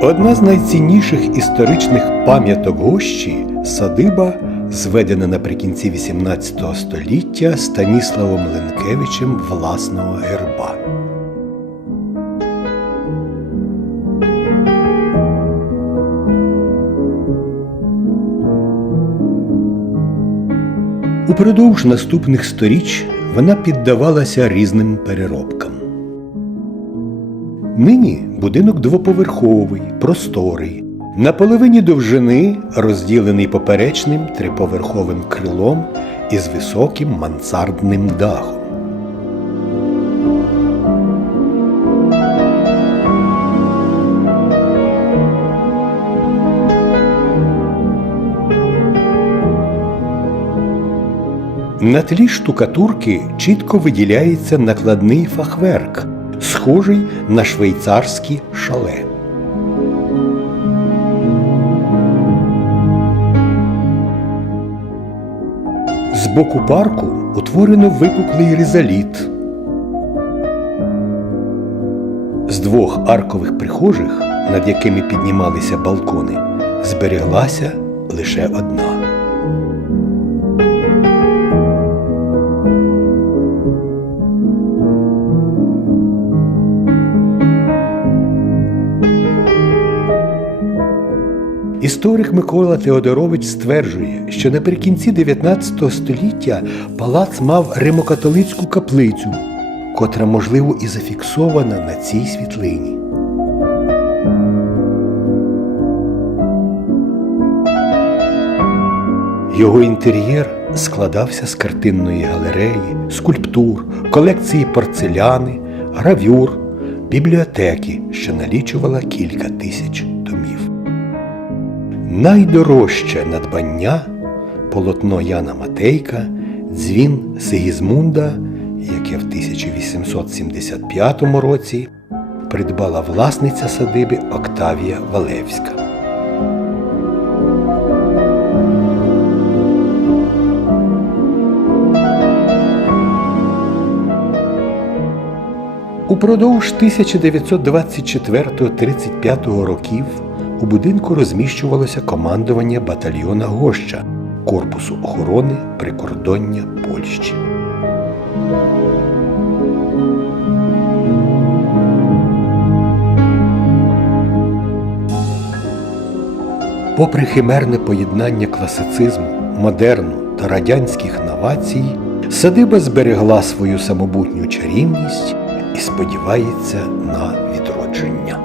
Одна з найцінніших історичних пам'яток Гощі садиба, зведена наприкінці XVIII століття Станіславом Ленкевичем власного герба. Упродовж наступних сторіч вона піддавалася різним переробкам. Нині будинок двоповерховий, просторий, на половині довжини розділений поперечним триповерховим крилом із високим мансардним дахом. На тлі штукатурки чітко виділяється накладний фахверк, схожий на швейцарські шале. З боку парку утворено випуклий ризаліт. З двох аркових прихожих, над якими піднімалися балкони, збереглася лише одна. Історик Микола Теодорович стверджує, що наприкінці 19 століття палац мав римокатолицьку каплицю, котра, можливо, і зафіксована на цій світлині. Його інтер'єр складався з картинної галереї, скульптур, колекції порцеляни, гравюр, бібліотеки, що налічувала кілька тисяч. Найдорожче надбання полотно Яна Матейка, дзвін Сигізмунда, яке в 1875 році придбала власниця садиби Октавія Валевська. Упродовж 1924-35 років у будинку розміщувалося командування батальйона Гоща Корпусу охорони прикордоння Польщі. Попри химерне поєднання класицизму, модерну та радянських новацій, садиба зберегла свою самобутню чарівність і сподівається на відродження.